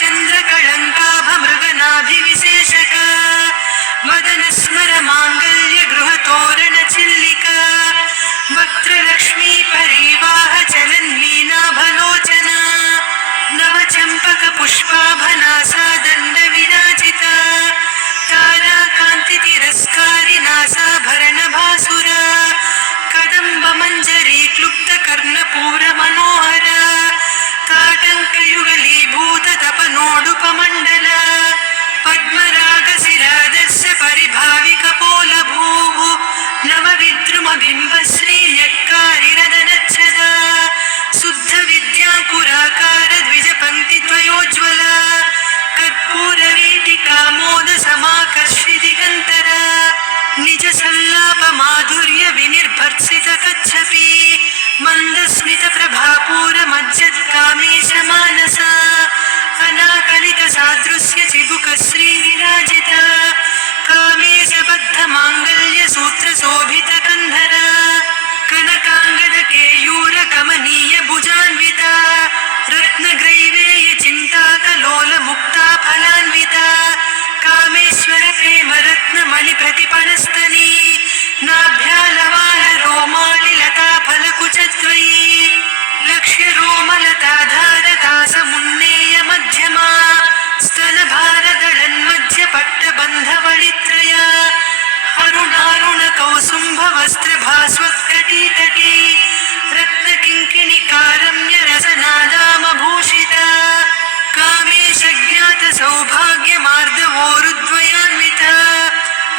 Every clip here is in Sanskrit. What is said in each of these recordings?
चन्द्रकळङ्काभमृगनाभिविशेषक वदनस्मर माङ्गल्य गृहतोरण चिल्लिका वक्त्रलक्ष्मी परिवाह चलन्मीनाभलोचना नवचम्पक पुष्पाभनासा दण्ड विराजिता ताराकान्ति तिरस्कारि नासाभरणभासुरा कदम्ब मञ्जरी क्लुप्त कर्णपूर मनोहर ताटङ्कयुगलीभूत तपनोडुपमण्डल पद्मरागशिरादस्य परिभाविकपोलभूः नवविद्रुमबिम्बश्रीन्यक्कारिरदनच्छद शुद्धविद्याकुराकार द्विजपङ्क्तिद्वयोज्ज्वल कर्पूरवीटिकामोद समाकर्षि दिगन्तर निज सल्लाप माधुर्य विनिर्भर्त्सित कच्छपि मन्दस्मित प्रभापूर मज्जत् कामेश मानस अनाकलित सादृश्य चिबुक श्री विराजित कामेश बद्ध माङ्गल्य सूत्र शोभित कंधर कनकांगद केयूर कमनीय भुजान्वित रत्नग्रैवेय चिन्ताकलोल मुक्ता फलान्विता कामेश्वर प्रेम रत्न मणि प्रतिपणस्तनी नाभ्यालवाल रोमालि लता फलकुचद्वयी लक्ष्य रोमलता धारता समुन्नेय मध्यमा स्तन भारदळन्मध्य पट्टबन्धवळित्रय अरुणारुण कौसुम्भ वस्त्र भास्वत्कटीतटी रत्नकिङ्किणिकारम्य रसनादामभूषिता कामेश ज्ञात सौभाग्य मार्दवोरुद्वयान्विता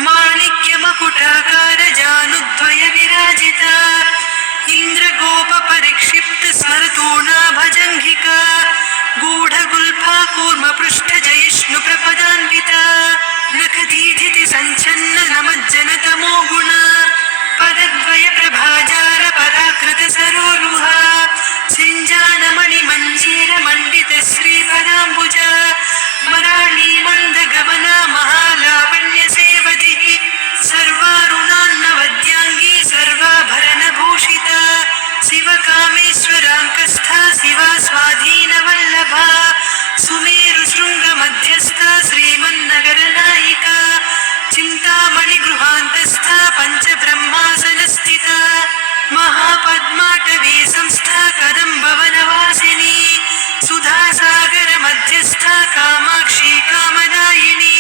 माणिक्य मकुटाकार जानुद्वय विराजिता इंद्रगोप परिक्षिप्त स्मरतूणा भजङ्घिका गूढगुल्फा कूर्म पृष्ठ जयिष्णु प्रपदान्विता नखदीधिति संचन्न नमज्जन तमो गुण पदद्वय प्रभाजार पराकृत सरोरुहा सिञ्जानमणि मञ्जीर मण्डित श्रीपदाम्बुज मराळी मन्द गमना महालावण्य सेवधिः सर्वारुणान्नवद्यांगी सर्वाभरण भूषिता शिवकामेश्वराङ्कस्था शिवा स्वाधीन वल्लभा सुमेरु शृंग मध्यस्था श्रीमन्नगर नायिका चिन्तामणि गृहान्तस्था पंच ब्रह्मासन स्थिता महापद्माटवी संस्था कदम्बवनवासिनी सुधासागर मध्यस्था कामाक्षी कामदायिनी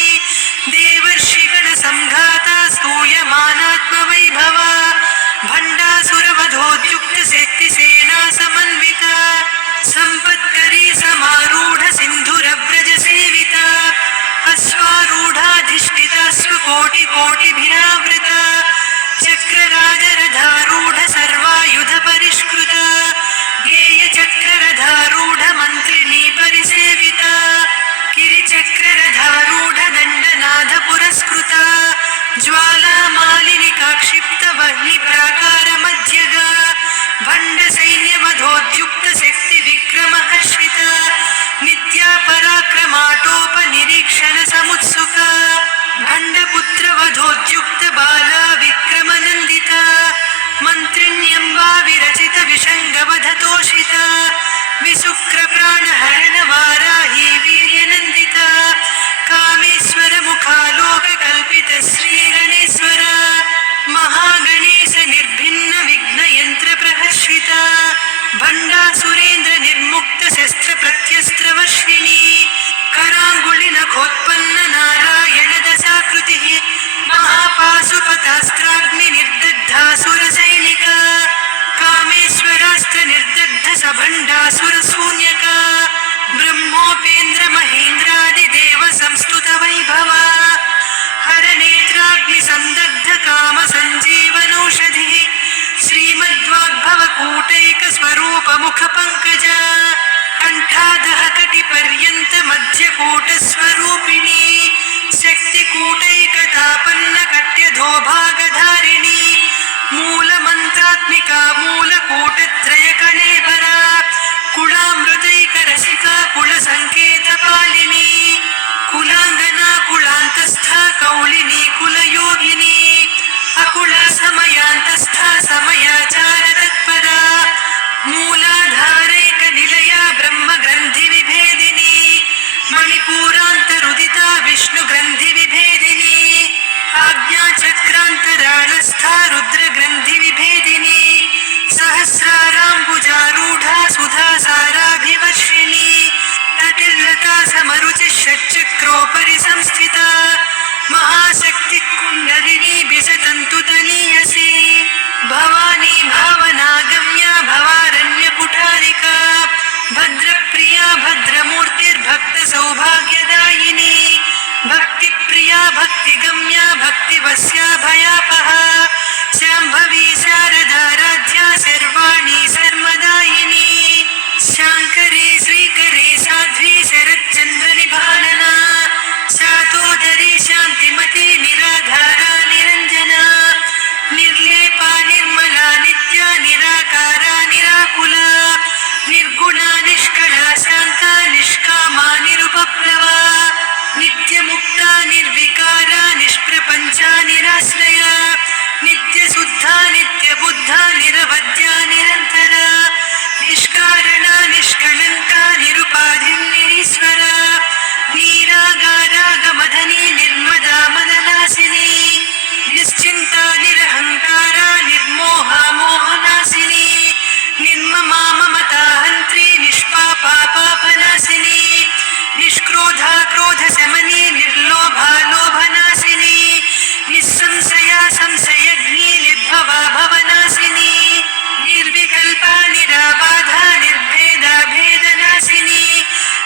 देवर्षिगण संघाता स्तूयमानात्मवैभवा भण्डासुरवधोद्युक्त शक्तिसेना समन्विता संपत्करी समारूढ सिन्धुरव्रज सेविता अश्वारूढाधिष्ठिता स्वकोटिकोटिभिरावृता चक्रराजरधारूढ सर्वायुध परिष्कृता गेयचक्ररधारूढ मन्त्रिणी परिसेविता किरिचक्ररधारूढ दण्डनाथ पुरस्कृता ज्वालामालिनिका क्षिप्त वह्नि प्राकार मध्यगा भण्ड सैन्यवधोद्युक्त शक्ति विक्रम हर्षिता नित्या पराक्रमाटोप निरीक्षण समुत्सुका भण्डपुत्र वधोद्युक्त बाला विक्रम नन्दिता मन्त्रिण्यम्बा विरचित विषङ्गवधतोषिता विशुक्र प्राणहरण वाराही वीर्यनन्दिता कामेश्वर मुखालोक कल्पित श्रीगणेश्वर महागणेश निर्भिन्न विघ्न यंत्र प्रहर्षिता भण्डासुरेन्द्र निर्मुक्त शस्त्र प्रत्यस्त्र वर्षिणी करांगुलि नखोत्पन्न नारायण दशाकृतिः महापाशुपतास्त्राग्नि निर्दग्धासुर सैनिका कामेश्वरास्त्र निर्दग्ध सभण्डासुर शून्यका ब्रह्मोपेन्द्र महेन्द्रादि देव संस्तुत वैभवा हर नेत्राग्नि संदग्ध काम संजीवनौषधिः श्रीमद्वाग्भव कूटैक स्वरूप मुख पंकज कंठादह कटि पर्यंत मध्य कूट स्वरूपिणी शक्ति कूटैकतापन्न कट्यधोभागधारिणी मूल मंत्रात्मिका मूल कूटत्रय कणेबरा कुलामृतैक रसिका कुल संकेत पालिनी कुलांगना कुलांतस्था कौलिनी कुलयोगिनी अकुल समयांतस्था समयाचार तत्परा मूलाधारैक निलया ब्रह्म ग्रंथि विभेदिनी स्तनस्था रुद्रग्रन्थिविभेदिनी सहस्राराम्बुजारूढा सुधा साराभिवर्षिणी तटिल्लता समरुचिः षट्चक्रोपरि संस्थिता महाशक्तिः कुण्डलिनी बिजतन्तुतनीयसी भवानी भावनागम्या भवारण्यकुठारिका भद्रप्रिया भद्रमूर्तिर्भक्तसौभाग्यदायिनी भक्तिप्रिया भक्तिगम्या भक्तिवस्या भयापहा शाम्भवी शारदाराध्या सर्वाणी सर्वदायिनी शाङ्करी श्रीकरी साध्वी शरच्चन्द्रनिभानना शातोदरी शान्तिमती निराधारा निरञ्जना निर्लेपा निर्मला नित्या निराकारा निराकुला निर्गुणा निष्कला शान्ता निष्कामा निरुपप्लवा नित्यमुक्ता निर्विकारा निष्प्रपञ्चा निराश्रया नित्यशुद्धा नित्यबुद्धा निरवद्या निरन्तरा निष्कारणा निष्कलङ्का निरुपाधिन्निरीश्वरा नीरागारागमधनी निर्मदा मदनासिनी निश्चिन्ता निरहङ्कारा निर्मोहा मोहनासिनी निर्ममा ममता हन्त्री निष्पापा पापनासिनी निष्क्रोधा क्रोधशमनी निर्लोभा लोभनासिनी निस्संशया संशयग्नी निर्भवा भवनासिनी निर्विकल्पा निराबाधा निर्भेदा भेदनासिनी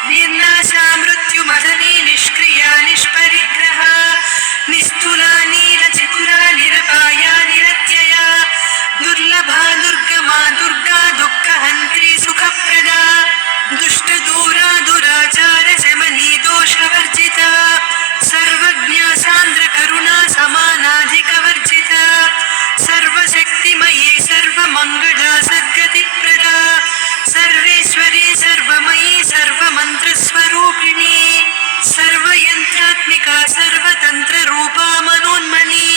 निर्नाशा मृत्युमदनी निष्क्रिया निष्परिग्रहा निस्तुला नीलचिकुरा निरपाया निरत्यया दुर्लभा दुर्गमा दुर्गा दुःखहन्त्री सुखप्रदा दुष्टदूरा दुराचार शमनी दोषवर्जिता सर्वज्ञा सान्द्रकरुणा समानाधिकवर्जिता सर्वशक्तिमयी सर्वमङ्गला सद्गतिप्रदा सर्वेश्वरी सर्वमयी सर्वमन्त्रस्वरूपिणी सर्वयन्त्रात्मिका सर्वतन्त्ररूपा मनोन्मनी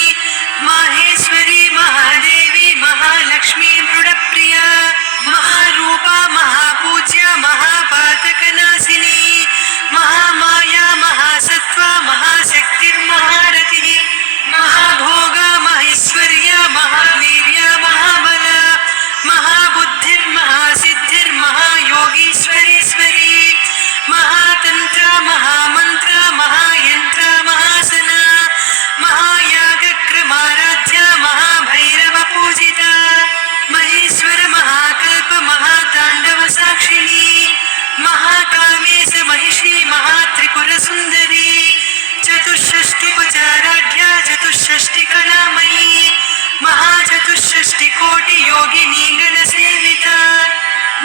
माहेश्वरी महादेवी महालक्ष्मी मृडप्रिया महारूपा महापूज्या महापातकनाशिनी महामाया महासत्त्वा महाशक्तिर्महारथिः महाभोगा महेश्वर्या महावीर्या महाबला महाबुद्धिर्महासिद्धिर्महायोगीश्वरीश्वरी महातन्त्रा महामन्त्रा महायन्त्रा महासना महायागक्रमाराध्या महाभैरवपूजिता महेश्वर महाकल्प महाताण्डव साक्षिणी महाकामेश महिषी महात्रिपुरसुन्दरी चतुष्षष्टिपचाराढ्या चतुष्षष्टिकलामयी महाचतुष्षष्टिकोटियोगिनी गणसेविता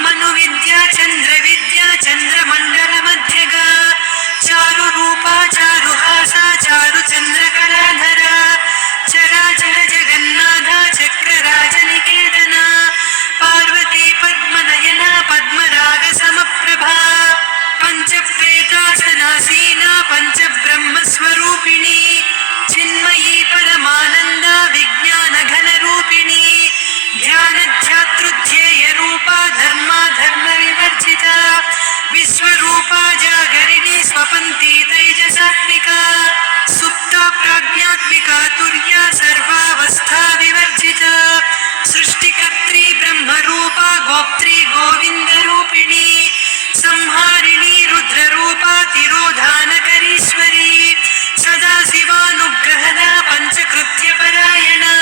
मनुविद्या चन्द्रविद्या चन्द्रमण्डलमध्यगा चारुरूपा चारुहासा चारुचन्द्रकलाधरा चराचर जगन्नाथा चक्रराजनिकेतना पार्वती पद्मनयना पद्मरागसमप्रभा पञ्चप्रेतासनासीना पञ्चब्रह्मस्वरूपिणी चिन्मयी परमानन्दा विज्ञानघनरूपिणी ध्यानध्यातृध्येयरूपा धर्माधर्मविवर्जिता विश्वरूपा जागरिणी स्वपन्ती तैजसात्मिका सुप्ता प्राज्ञात्मिका तुर्या सर्वावस्था विवर्जिता सृष्टिकर्त्री ब्रह्मरूपा गोप्त्री गोविन्दरूपिणी संहारिणी रुद्ररूपा तिरोधानकरीश्वरी सदाशिवानुग्रहदा पञ्चकृत्यपरायणा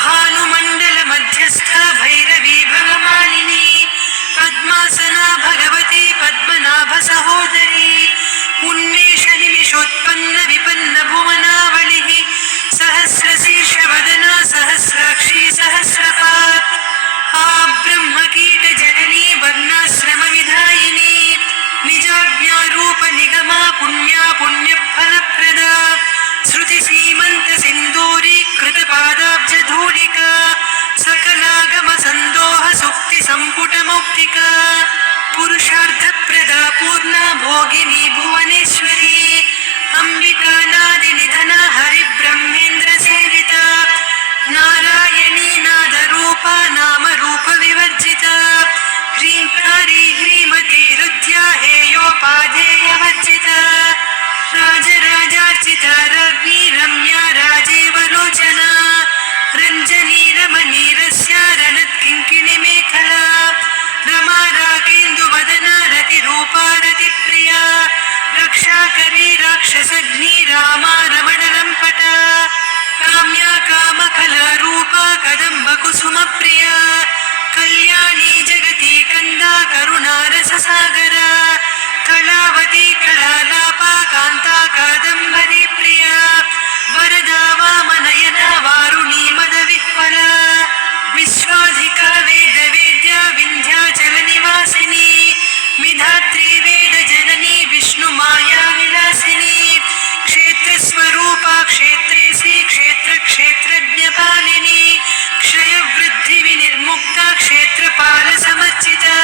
भानुमण्डलमध्यस्था भैरवी भगमालिनी पद्मासना भगवती पद्मनाभसहोदरी उन्मेषनिमिषोत्पन्न विपन्न भुवनावलिः सहस्रशीर्षवदना सहस्राक्षी सहस्रपात् ब्रह्मकीटजननी वर्णाश्रमविधायिनी निजाज्ञारूपनिगमा पुण्या पुण्यफलप्रदा श्रुतिसीमन्तसिन्दूरीकृतपादाब्जधूलिका सकलागमसन्दोहसुक्तिसम्पुटमौक्तिका पुरुषार्थप्रदा पूर्णा भोगिनी भुवनेश्वरी अम्बिकानादिनिधना हरिब्रह्मेन्द्रसेविता नारायणी नादरूपा नामरूपविवर्जिता ह्रीङ्कारी ह्रीमती रुद्या हेयोपाधेयवर्जिता राजराजार्चिता राज्ञी रम्या राजेवलोचना शक्तिरूपा रतिप्रिया रक्षाकरी राक्षसग्नी रामा रमणलम्पट काम्या कामकलारूपा कदम्बकुसुमप्रिया कल्याणी जगती कन्दा करुणारससागरा कलावती कलालापा कान्ता कादम्बरी प्रिया वरदा वामनयना वारुणी मदविह्वला विश्वाधिका वेदवेद्या विन्ध्याचलनिवासिनी विधात्री वेदजननी विष्णुमाया विलासिनी क्षेत्रस्वरूपा क्षेत्रेसी क्षेत्रक्षेत्रज्ञपालिनी क्षयवृद्धिविनिर्मुक्ता क्षेत्रपालसमर्चिता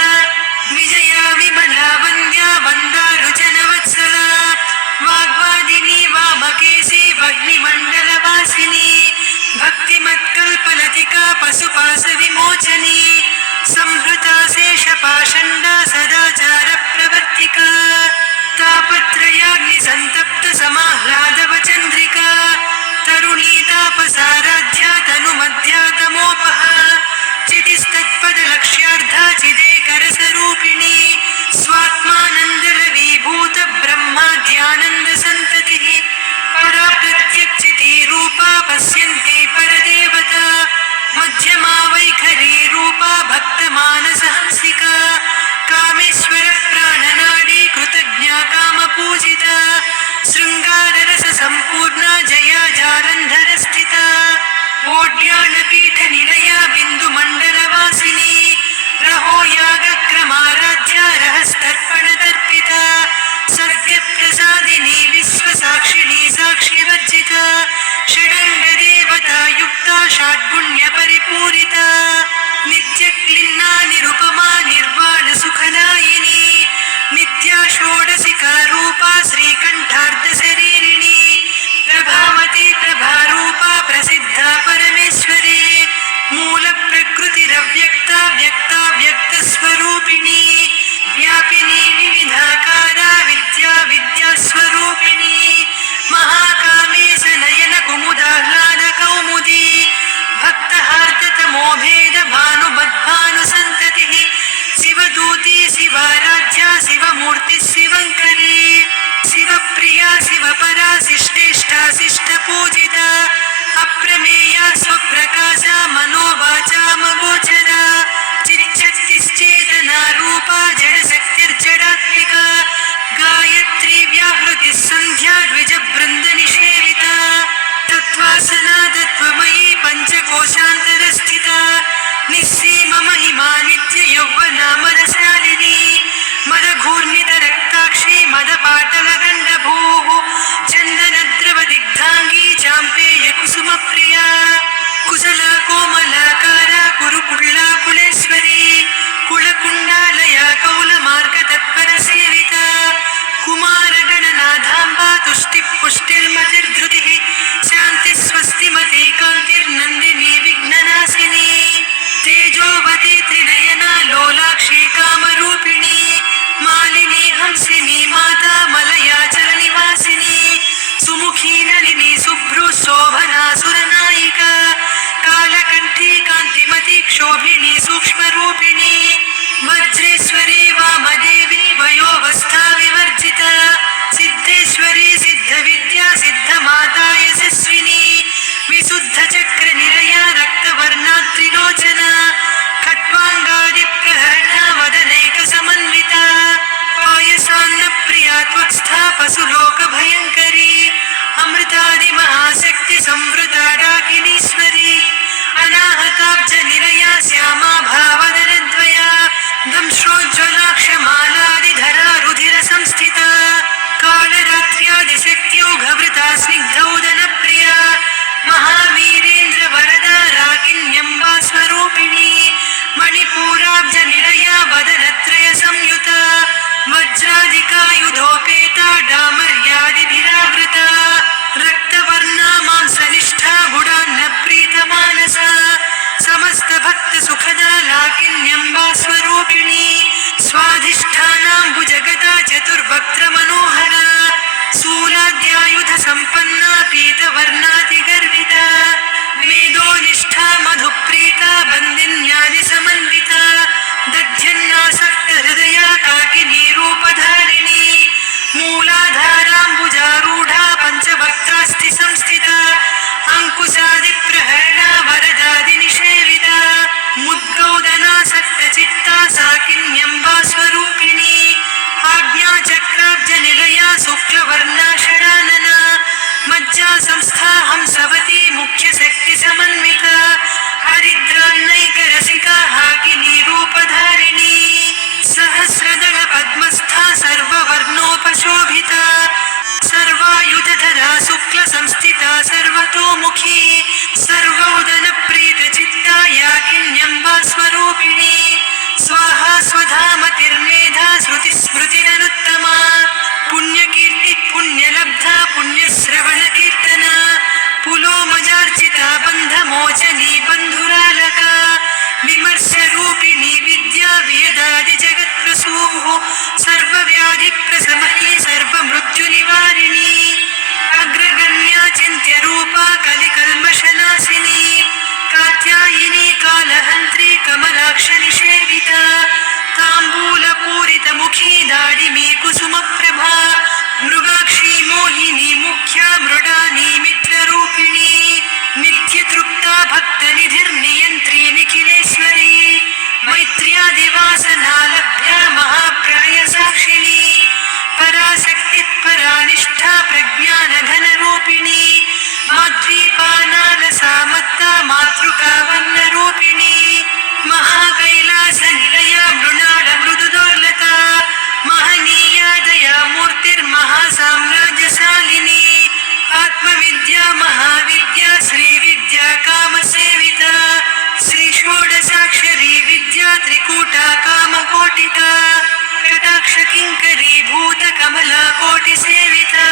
विजया विमला वन्द्या वन्दारुजनवत्सला वाग्वादिनी वामकेशी वह्निमण्डलवासिनी भक्तिमत्कल्पलतिका पशुपाशविमोचनी संहृता शेषपाषण्डा सदाचारप्रवर्तिका तापत्रयाग्निसन्तप्तसमाह्लादवचन्द्रिका तरुणी तापसाराध्या तनुमध्यातमोपः चितिस्तत्पदलक्ष्यार्धा चिदेकरसरूपिणी स्वात्मानन्दलवीभूतब्रह्माद्यानन्दसन्ततिः परा प्रत्यक्षितीरूपा पश्यन्ती परदेवता मध्यमा वैखरी रूपा भक्तमानसहंसिका कामेश्वरप्राणनाडी कृतज्ञा कामपूजिता शृङ्गाररससम्पूर्णा जया जालन्धरस्थिता ओड्यानपीठनिलया बिन्दुमण्डलवासिनी रहो यागक्रमाराध्या रहस्तर्पणतर्पिता सर्गप्रसादिनी विश्वसाक्षिणी साक्षिवर्जिता षडङ्गदेवता युक्ता षड्गुण्यपरिपूरिता नित्यक्लिन्ना निरुपमा निर्वाणसुखदायिनी नित्या षोडशिका रूपा श्रीकण्ठार्धशरीरिणी प्रभावती प्रभारूपा प्रसिद्धा परमेश्वरी मूलप्रकृतिरव्यक्ता व्यक्ता व्यक्तस्वरूपिणी व्यापिनी विविधाकारा विद्या विद्यास्वरूपिणी महाकामेश नयन कुमुदाह्लादकौमुदी भक्तहार्दतमोभेद भानुबद्भानुसन्ततिः शिवदूती शिवाराध्या शिवमूर्तिः शिवङ्करी शिवप्रिया शिवपरा शिष्टेष्टा शिष्टपूजिता अप्रमेया स्वप्रकाशा मनोवाचामगोचरा चिच्छक्तिश्चेतना रूपा जडशक्तिर्जडात्मिका गायत्री व्याहृतिः सन्ध्या द्विजबृन्दनिषेविता तत्त्वासना तत्त्वमयी पञ्चकोशान्तरस्थिता निःसीममहिमा नित्ययौवनामरशालिनी मदघूर्णितरक्ताक्षी मदपाटलगण्डभूः चन्दनद्रवदिग्धाङ्गी चाम्पेयकुसुमप्रिया कुशला कोमलाकारा कुरुकुल्ला कुलेश्वरी कुलकुण्डालया कौलमार्गतत्परसेविता कुमारगणनाथाम्बा तुष्टिः पुष्टिर्मतिर्धृतिः शान्तिस्वस्तिमती कान्तिर्नन्दिनी विघ्ननाशिनी तेजोवती त्रिनयना लोलाक्षी कामरूपिणी मालिनी हंसिनी माता मलयाचलनिवासिनी सुमुखी नलिनी शुभ्रू शोभना सुरनायिका कालकण्ठी कान्तिमती क्षोभिनी सूक्ष्मरूपिणी वज्रेश्वरी वामदेवी वयोवस्था विवर्जिता सिद्धेश्वरी सिद्धविद्या सिद्धमाता यशस्विनी विशुद्धचक्रनिलया रक्तवर्णात्रिलोचना खट्वाङ्गादिप्रहरणा वदनैकसमन्विता पायसान्नप्रिया त्वत्स्था पशुलोकभयङ्करी अमृतादिमहाशक्तिसंवृता डाकिनीश्वरी अनाहताब्जनिलया श्यामा भावदरद्वया दंश्रोज्ज्वलाक्षमालादिधरा रुधिरसंस्थिता कालरात्र्यादिशक्त्योघवृता स्निग्धौदनप्रिया महावीरेन्द्रवरदा राकिन्यम्बा स्वरूपिणी मणिपूराब्जनिलया वदनत्रयसंयुता वज्राधिकायुधोपेता डामर्यादिभिरावृता रक्तवर्णा मांसनिष्ठा गुडान्नप्रीतमानसा समस्तभक्तसुखदा लाकिन्यम्बा स्वरूपिणी स्वाधिष्ठानाम्बुजगदा चतुर्वक्त्रमनोहरा शूलाद्यायुधसम्पन्ना पीतवर्णातिगर्विता मेदोनिष्ठा मधुप्रीता बन्दिन्यादिसमन्विता दध्यन्नासक्तहृदया काकिनीरू काकिन्यम्बा स्वरूपिणी स्वाहा स्वधामतिर्मेधा श्रुतिस्मृतिरनुत्तमा पुण्यकीर्ति पुण्यलब्धा पुण्यश्रवणकीर्तना पुलोमजार्चिता बन्धमोचनी बन्धुरालका विमर्शरूपिणी विद्या वेदादिजगत्प्रसूः सर्वव्याधिप्रशमनी सर्वमृत्युनिवारिणी अग्रगण्या चिन्त्यरूपा कलिकल्मषनाशिनी कात्यायिनी कालहन्त्री कमलाक्षनिषेविता ताम्बूलपूरितमुखी दाडिमी कुसुमप्रभा मृगाक्षी मोहिनी मुख्या मृडानी मित्ररूपिणी नित्यतृप्ता भक्तनिधिर्नियन्त्री निखिलेश्वरी मैत्र्यादिवासना लभ्या महाप्रलयसाक्षिणी पराशक्तिपरानिष्ठा प्रज्ञानघनरूपिणी माद्वीपानालसामत्ता मातृका वन्नरूपिणी महाकैलासनिलया मृणालमृदुदुर्लता महनीया दया मूर्तिर्महासाम्राज्यशालिनी आत्मविद्या महाविद्या श्रीविद्या कामसेविता श्रीषोडशाक्षरी विद्या त्रिकूटा कामकोटिका कटाक्षकिङ्करी भूतकमला कोटिसेविता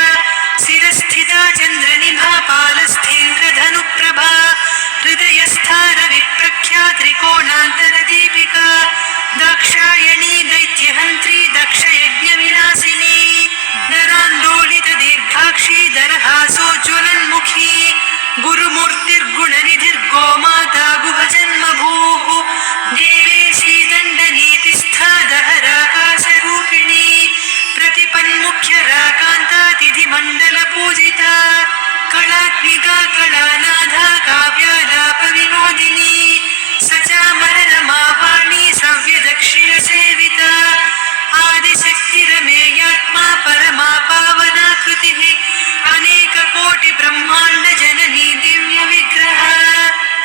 शिरस्थिता चन्द्रनिभा पालस्थेन्द्रधनुप्रभा हृदयस्था रविप्रख्या त्रिकोणान्तरदीपिका दाक्षायणी दैत्यहन्त्री दक्षयज्ञविनाशिनी नरान्दोलितदीर्घाक्षी दरहासोज्ज्वलन्मुखी गुरुमूर्तिर्गुणनिधिर्गोमाता गुहजन्मभूः देवेशी दण्डनीतिस्था दहराकाशरूपिणी प्रतिपन्मुख्यराकान्तातिथिमण्डलपूजिता कलात्मिका कलानाथा काव्यालापविनोदिनी सचामररमावाणी सव्यदक्षिणसेविता आदिशक्तिरमेयात्मा परमा पावनाकृतिः अनेककोटिब्रह्माण्डजननी दिव्यविग्रहा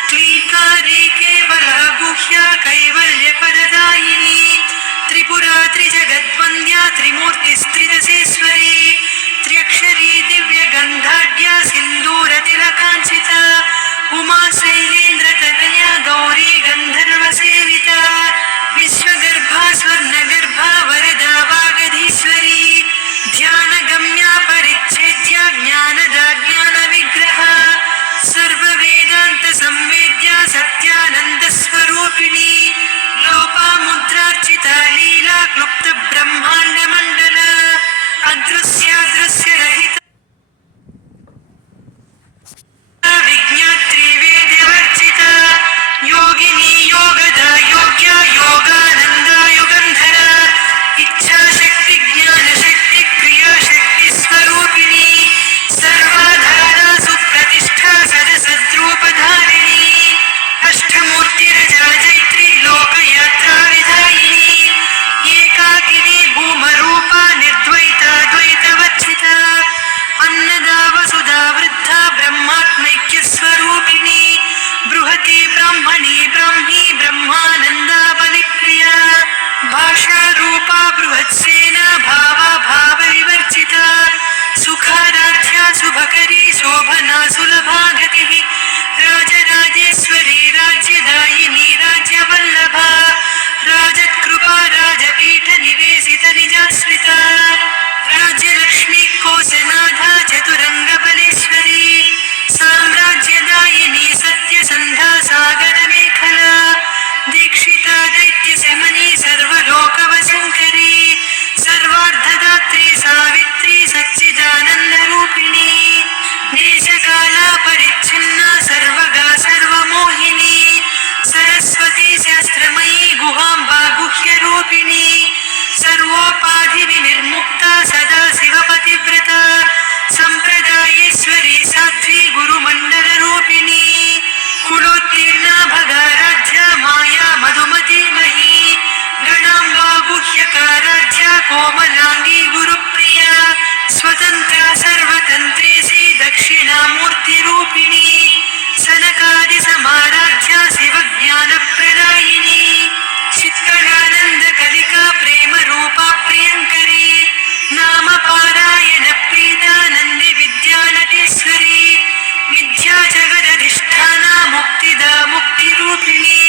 क्लीकारी केवला गुह्या कैवल्यपरदायिनी त्रिपुरा त्रिजगद्वन्द्या त्रिमूर्तिस्त्रिदशेश्वरी त्र्यक्षरी दिव्यगन्धाढ्या सिन्दूरतिलकाञ्चिता उमा शैलेन्द्रतनया गौरी गन्धर्वसेविता विश्वगर्भा स्वर्णगर्भा वरदा वागधीश्वरी ध्यानगम्या परिच्छेद्या ज्ञानदा ज्ञानविग्रहा सर्ववेदान्तसंवेद्या सत्यानन्दस्वरूपिणी लोपामुद्रार्चिता लीला क्लुप्तब्रह्माण्डमण्डला अदृश्यादृश्यरहिता विज्ञात्री वेदवर्जिता योगिनी योगदा योग्या योगानन्दा युगन्धरा इच्छाशक्ति ज्ञानशक्ति क्रियाशक्ति स्वरूपिणी सर्वाधारा सुप्रतिष्ठा सदसद्रूपधारिणी अष्टमूर्तिरजा जैत्री लोकयात्रा विधायिनी एकाकिनी भूमरूपा निर्द्वैता द्वैतवर्जिता अन्नदा वसुधा वृद्धा ब्रह्मात्मैक्यस्वरूपिणी बृहती ब्राह्मणी ब्राह्मी ब्रह्मानन्दा बलिप्रिया भाषारूपा बृहत्सेना भावा भावविवर्जिता सुखाराध्या शुभकरी शोभना सुलभा गतिः राजराजेश्वरी राज्यदायिनी राज्यवल्लभा राजत्कृपा राजपीठनिवेशितनिजाश्रिता राज्यलक्ष्मी कोशनाथा चतुरङ्गबलेश्वरी साम्राज्यदायिनी सत्यसन्धा सागरमेखला दीक्षिता दैत्यशमनी सर्वलोकवशङ्करी सर्वार्धदात्री सावित्री सच्चिदानन्दरूपिणी देशकालापरिच्छिन्ना सर्वगा सर्वमोहिनी सरस्वती शास्त्रमयी गुहाम्बा गुह्यरूपिणी सर्वोपाधिविनिर्मुक्ता सदा शिवपतिव्रता सम्प्रदायेश्वरी साध्वी गुरुमण्डलरूपिणी कुलोत्तीर्णा भगाराध्या माया मधुमतीमही गणाम्बा गुह्यकाराध्या कोमलाङ्गी गुरुप्रिया स्वतन्त्रा सर्वतन्त्रेशी दक्षिणामूर्तिरूपिणी सनकादिसमाराध्या शिवज्ञानप्रदायिनी चित्कलानन्दकलिका प्रेमरूपा प्रियङ्करी नामपारायणप्रीता नन्दिविद्यानटेश्वरी विद्या जगदधिष्ठाना मुक्तिदा मुक्तिरूपिणी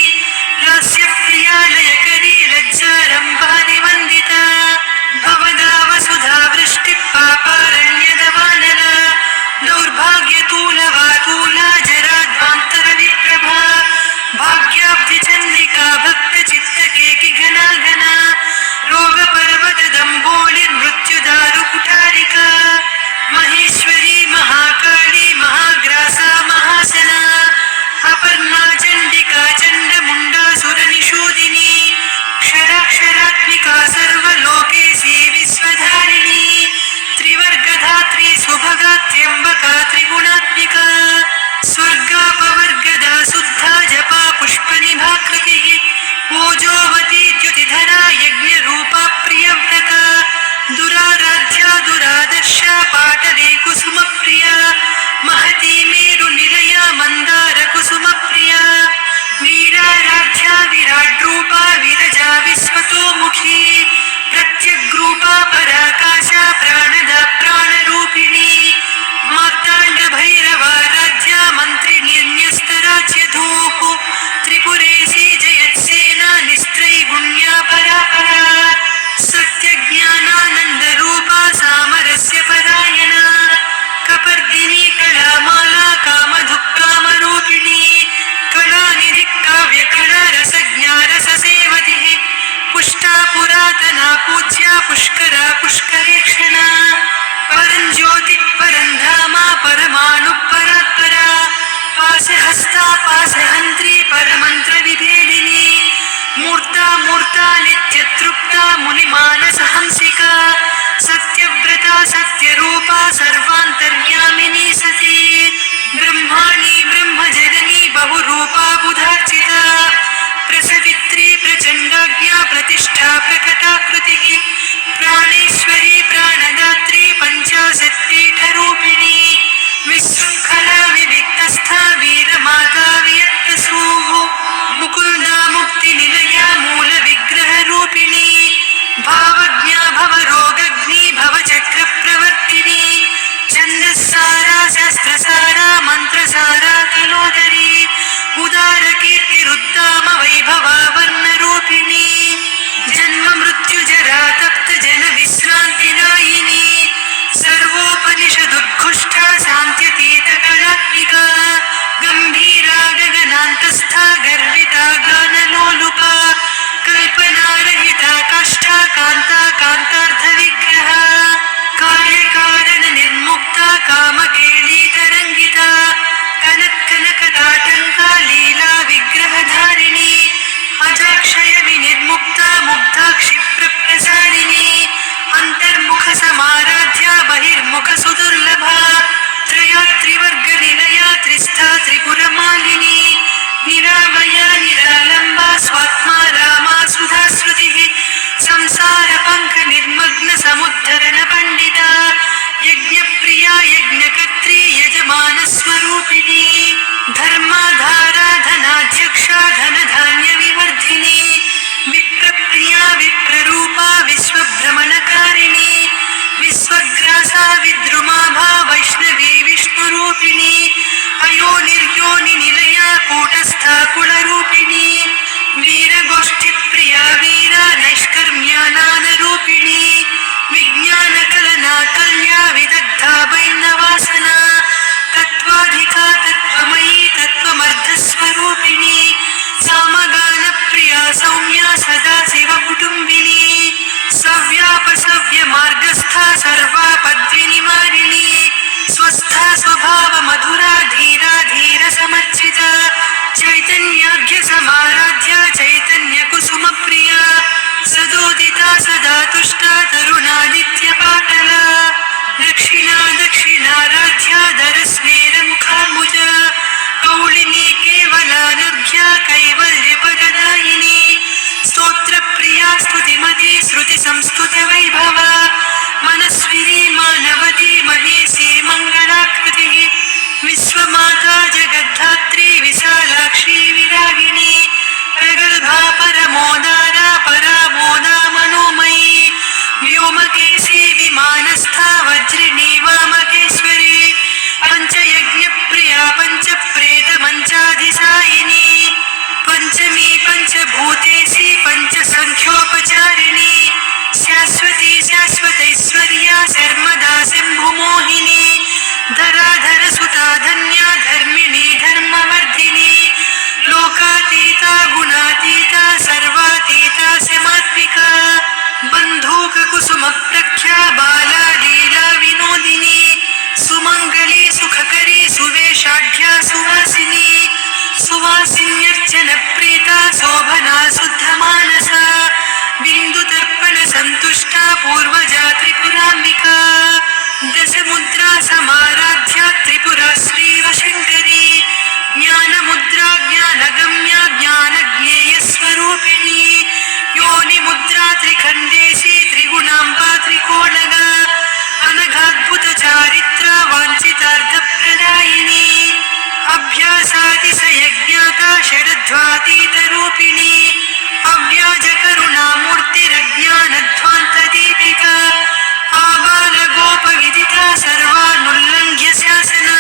काव्यकला रसज्ञा रससेवतिः पुष्टा पुरातना पूज्या पुष्करा पुष्करेक्षणा परञ्ज्योतिः परन्धामा परमाणुपरात्परा पाशहस्ता पाशहन्त्री परमन्त्रविभेदिनी मूर्ता मूर्ता नित्यतृप्ता मुनिमानसहंसिका सत्यव्रता सत्यरूपा सर्वान्तर्यामिनी सती ब्रह्माणी ब्रह्मजननी बहुरूपा बुधार्चिता प्रसवित्री प्रचण्डाज्ञा प्रतिष्ठा प्रकटाकृतिः प्राणेश्वरी प्राणदात्री पञ्चाशत्पीठरूपिणी विशृङ्खला विविक्तस्था वीरमाता वियत्तसूः मुकुन्दा मुक्तिनिलया मूलविग्रहरूपिणी भावज्ञा भवरोगग्नी भवचक्रप्रवर्तिनी छन्दस्सारा शस्त्रसारा मन्त्रसारा कलोदरी उदारकीर्तिरुत्तम वैभवा वर्णरूपिणी जन्म मृत्युजरा तप्त जन विश्रान्तिदायिनी सर्वोपनिषदुद्घुष्टा शान्त्यतीतकलात्मिका गम्भीरा गगनान्तस्था गर्विता गानलोलुपा कल्पनारहिता काष्ठा कान्ता कान्तार्धविग्रहा कार्यकारणनिर्मुक्ता कामकेलीतरङ्गिता कनत्कनकताटङ्का लीला विग्रहधारिणी अजाक्षय विनिर्मुक्ता मुग्धा क्षिप्रप्रसारिणी अन्तर्मुखसमाराध्या बहिर्मुखसुदुर्लभा त्रयात्रिवर्गनिलया त्रिस्था त्रिपुरमालिनी निरामया निरालम्बा स्वात्मा रामा सुधाश्रुतिः संसारपङ्कनिर्मग्नसमुद्धरणपण्डिता यज्ञप्रिया यज्ञकर्त्री यजमानस्वरूपिणी धर्माधारा धनाध्यक्षा धनधान्यविवर्धिनी विप्रप्रिया विप्ररूपा विश्वभ्रमणकारिणी विश्वग्रासा विद्रुमाभा वैष्णवी विष्णुरूपिणी अयोनिर्योनिनिलया कूटस्था कुलरूपिणी वीरगोष्ठिप्रिया वीरा नैष्कर्म्यानानरूपिणी विज्ञानकलना कल्या विदग्धा वैन्नवासना तत्त्वाधिका तत्त्वमयी तत्त्वमर्धस्वरूपिणी सामगानप्रिया सौम्या सदा शिवकुटुम्बिनी सव्यापसव्यमार्गस्था सर्वापद्विनिवारिणी स्वस्था स्वभावमधुरा धीरा धीरसमर्चिता चैतन्याभ्यसमाराध्या चैतन्यकुसुमप्रिया सदोदिता सदा तुष्टा तरुणादित्यपाटला दक्षिणा दक्षिणाराध्या दरस्मेरमुखाम्बुजा कौलिनी केवलानर्घ्या कैवल्यपददायिनी स्तोत्रप्रिया स्तुतिमती श्रुतिसंस्तुतवैभवा मनस्विनी मानवती महेशी मङ्गलाकृतिः विश्वमाता जगद्धात्री विशालाक्षी विरागिणी प्रगल्भा परमोदारा परामोदा मनोमयी व्योमकेशी विमानस्था वज्रिणी वामकेश्वरी पञ्चयज्ञप्रिया पञ्चप्रेतमञ्चाधिसायिनी पञ्चमी पञ्चभूतेशी पञ्चसङ्ख्योपचारिणी शाश्वती शाश्वतैश्वर्या शर्मदा शम्भुमोहिनी धराधरसुता धन्या धर्मिणी धर्मवर्धिनी लोकातीता गुणातीता सर्वातीता समात्मिका बन्धूककुसुमप्रख्या बाला लीला विनोदिनी सुमङ्गली सुखकरी सुवेशाढ्या सुवासिनी सुवासिन्यर्चनप्रीता शोभना शुद्धमानसा बिन्दुतर्पणसन्तुष्टा पूर्वजा त्रिपुराम्बिका दशमुद्रा समाराध्या त्रिपुरा श्रीवशङ्करी ज्ञानमुद्रा ज्ञानगम्या ज्ञानज्ञेयस्वरूपिणी योनिमुद्रा त्रिखण्डेशी त्रिगुणाम्बा त्रिकोणगा अनघाद्भुतचारित्रा वाञ्छितार्थप्रदायिनी अभ्यासातिशयज्ञाता षडध्वातीतरूपिणी अव्याजकरुणामूर्तिरज्ञानध्वान्तदीपिका आबालगोपविदिता सर्वानुल्लङ्घ्य शासना